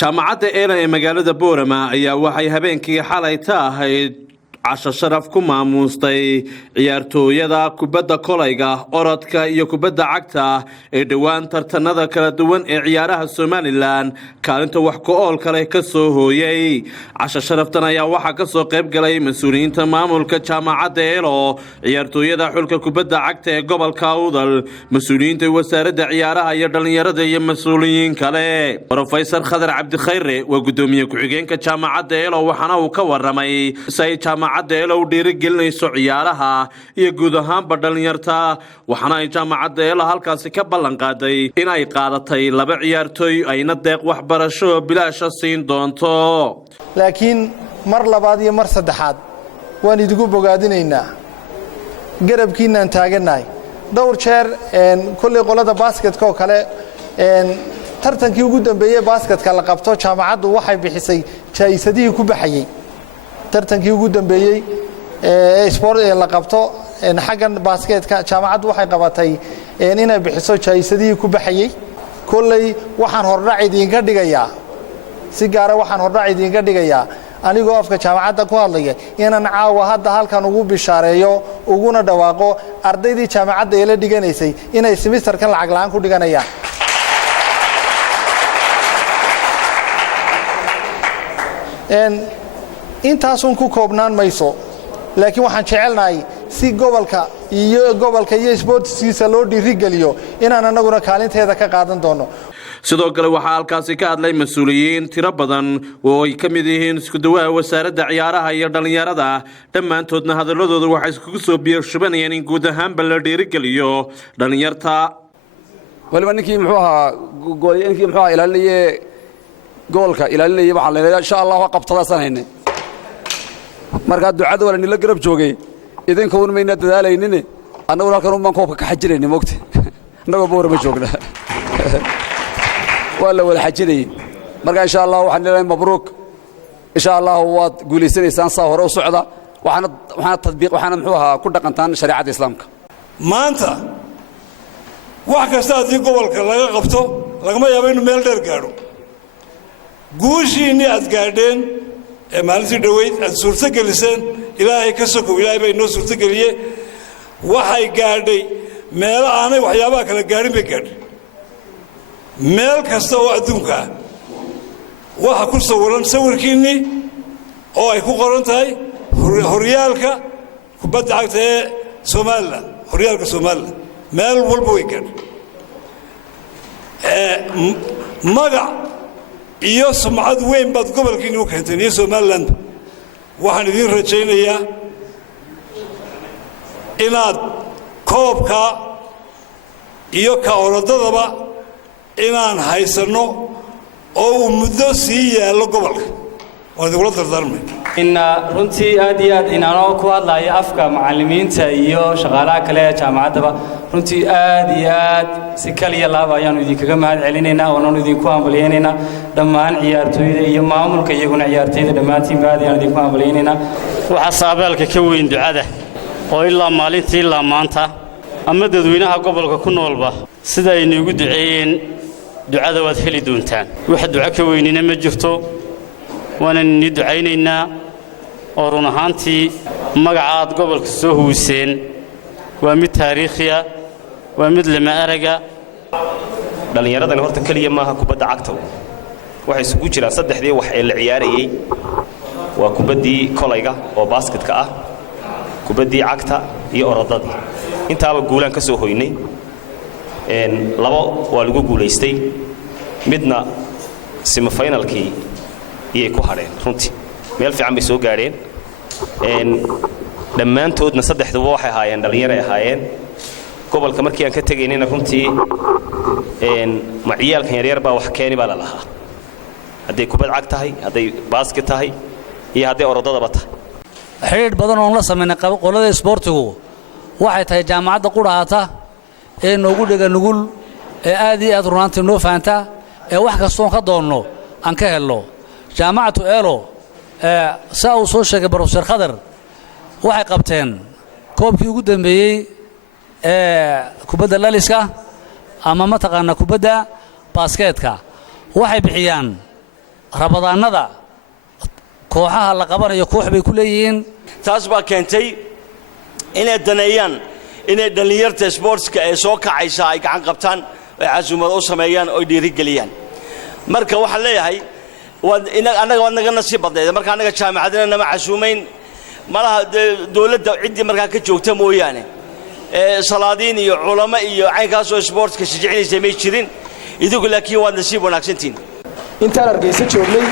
jaamacadda Eela ee magaalada Boorama ayaa waxay habeenkii xalay ahayd casho sharaf ku maamustay ciyaartooyada kubadda kolayga orodka iyo kubadda cagta ee dhawaan tartanada kala duwan ee ciyaaraha Somaliland kaalinta wax ku ool kale ka soo hooyay casho sharaftan ayaa waxa ka soo qayb galay mas'uuliyiinta maamulka jaamacadda Eelo ciyaartooyada xulka kubadda cagta ee gobolka Awdal mas'uuliyiinta wasaaradda ciyaaraha iyo dhalinyarada iyo mas'uuliyiin kale Professor Khadar Cabdi Khayre waa gudoomiye ku-xigeenka jaamacadda Eelo waxana uu ka waramay jaamacadda Eelo dhiirigelinayso ciyaaraha iyo guud ahaanba dhalinyarta waxana ay jaamacadda Eelo halkaas ka ballan qaaday in ay qaadatay laba ciyaartooy ayna deeq waxbarasho bilaash siin doonto laakiin mar labaad iyo mar saddexaad waan idigu bogaadinaynaa garabkiinaan taaganahay dhowr jeer kulli qolada basketka oo kale tartankii ugu dambeeyay basketka la qabto jaamacaddu waxay bixisay jaayisadihii ku baxayay tartankii ugu dambeeyay sport la qabto xaggan basketka jaamacaddu waxay qabatay inay bixiso jaayisadihii ku baxayay kullay waxaan hordhac idinka dhigayaa si gaar ah waxaan hordhac idinka dhigayaa anigoo afka jaamacadda ku hadlaya inaan caawa hadda halkan ugu bishaareeyo uguna dhawaaqo ardaydii jaamacadda ee la dhiganaysay inay semesterkan lacag la'aan ku dhiganayaan intaasun ku koobnaan mayso laakiin waxaan jecelnahay si gobolka iyo sportskiisa loo dhiirigeliyo inaan anaguna kaalinteeda ka qaadan doono sidoo kale waxaa halkaasi ka hadlay mas'uuliyiin tiro badan oo ay ka mid yihiin isku dhawaha wasaaradda ciyaaraha iyo dhalinyarada dhammaantoodna hadaladooda waxay iskugu soo biirshubanayeen in guud ahaanba la dhiirigeliyo dhalinyarta waliba ninkii muxuu ahaa ilaalinayay goolka ilaalinayay waxaa la leeyahay insha Allah waa qabtadaasan haynay marka ducada wala nila garab joogay idinka uun mayna dadaalaynin annagu halkan uma koobka ka xajinayna moogta annagu Boorama joogna wala wala xajinay marka insha Allah waxaan leeyahay mabruuk insha Allah waad guuleysanaysaan saa hore u socda waxaana tadbiiq waxaana muxuu ahaa ku dhaqantaan shariicada islaamka maanta wax kasta hadii gobolka laga qabto lagama yaabo inuu meel dheer gaaro guushiini aad gaadheen maalintii dhaweyd aad suurta geliseen ilaahay ka sokow ilaahay bay noo suurta geliyay waxay gaadhay meel aanay waxyaabaha kala gaarin bay gaadhay meel kasta oo adduunka ah waxa ku sawiran sawirkiinii oo ay ku qoran tahay horyaalka kubadda cagta ee Somaliland horyaalka Somaliland meel walba way gaadhay magac iyo sumcad weyn baad gobolkiina u keentay iyo Somaliland waxaan idin rajaynayaa inaad koobka iyo ka orodadaba inaan haysano oo uu muddo sii yaalo gobolka waan idin dardaarmay runtii aad iyo aad inaanoo ku hadlayo afka macallimiinta iyo shaqaalaha kale ee jaamacaddaba runtii aad iyo aad si kaliya laab ayaanu idinkaga mahad celinaynaa oo idinku hambalyeynayna dhammaan ciyaartooyda iyo maamulka iyaguna ciyaartooyda dhammaantiin aad ayaan idinku hambalyeynayna waxa saabaalka ka weyn ducada oo ilaa maalintii ilaa maanta ama dadweynaha gobolka ku noolba sida ay nagu duceeyeen ducada waad heli doontaan waxa duco ka weynina ma jirto waana ni ducaynaynaa oo run ahaantii magacaad gobolka soo huuseen waa mid taariikhiya waa mid lama araga dhalinyaradan horta kaliya maaha kubadda cagta waxay isugu jiraan saddexdii wax ee la ciyaarayay waa kubaddii kolayga oo basketka ah kubaddii cagta iyo orodadii intaaba guulaan ka soo hoynay labo waa lagu guulaystay midna semifinalkii iyay ku hadheen runtii meel fiican bay soo gaadheen dhammaantoodna saddexduba waxay ahaayeen dhalinyaro ay ahaayeen gobolka markii aan ka tegaynayna runtii ma ciyaalkan yaryar baa wax keeni baa la lahaa hadday kubad cag tahay hadday basket tahay iyo hadday orodadaba tahay xiriir badan oo la sameynay qolada isboortigu waxay tahay jaamacadda quraata ee noogu dhiga nugul ee aad iyo aad runaantii noo faanta ee wax kasta oo ka doonno aan ka helno jaamacadda Eelo saa uu soo sheegay Professor Khadar waxay qabteen koobkii ugu dambeeyay kubadda laliska ama ma taqaana kubadda basketka waxay bixiyaan rabadaanada kooxaha la qabanayo koox bay ku leeyihiin taas baa keentay inay daneeyaan inay dhalinyarta sportska ee soo kacaysa ay gacan qabtaan ay casuumad u sameeyaan oo dhiirigeliyaan marka waxaan leeyahay annaga waad naga nasiib badneed marka annaga jaamacadina nama casuumayn malaha dowladda ciddii markaa ka joogta mooyaane salaadiin iyo culamo iyo caynkaasoo sportska shijicinaysay may jirin idigu laakiin waad nasiib wanaagsantiin intaan Hargeysa joognay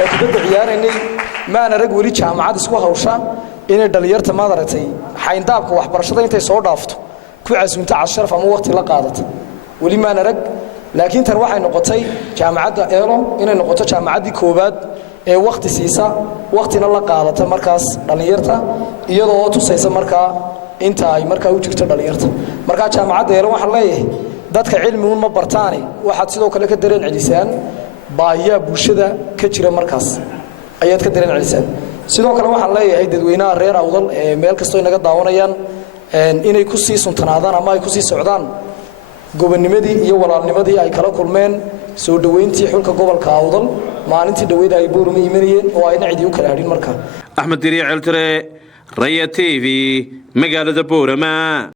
ee kubadda ciyaaraynay maan arag weli jaamacad isku hawsha inay dhalinyarta maadaragtay xayndaabka waxbarashada intay soo dhaafto ku casuumta casharaf ama waqti la qaadato weli maan arag laakiin tan waxay noqotay jaamacadda eelo inay noqoto jaamacaddii koowaad ee waqti siisa waqtina la qaadata markaas dhalinyarta iyadoo tusaysa markaa inta ay markaa u jirto dhalinyarta markaa jaamacadda eelo waxaan leeyahay dadka cilmigu ma bartaani waxaad sidoo kale ka dareen celisaan baahiyaha bulshada ka jira markaas ayaad ka dareen celisaan sidoo kale waxaan leeyahay dadweynaha reer Awdal ee meel kasta inaga daawanayaan inay ku sii suntanaadaan ama ay ku sii socdaan gobonnimadii iyo walaalnimadii ay kala kulmeen soo dhaweyntii xulka gobolka Awdal maalintii dhaweyd ay Boorama imanayeen oo ayna cidi u kala hadhin markaa Axmed Diriye Celtire Raya TV magaalada Boorama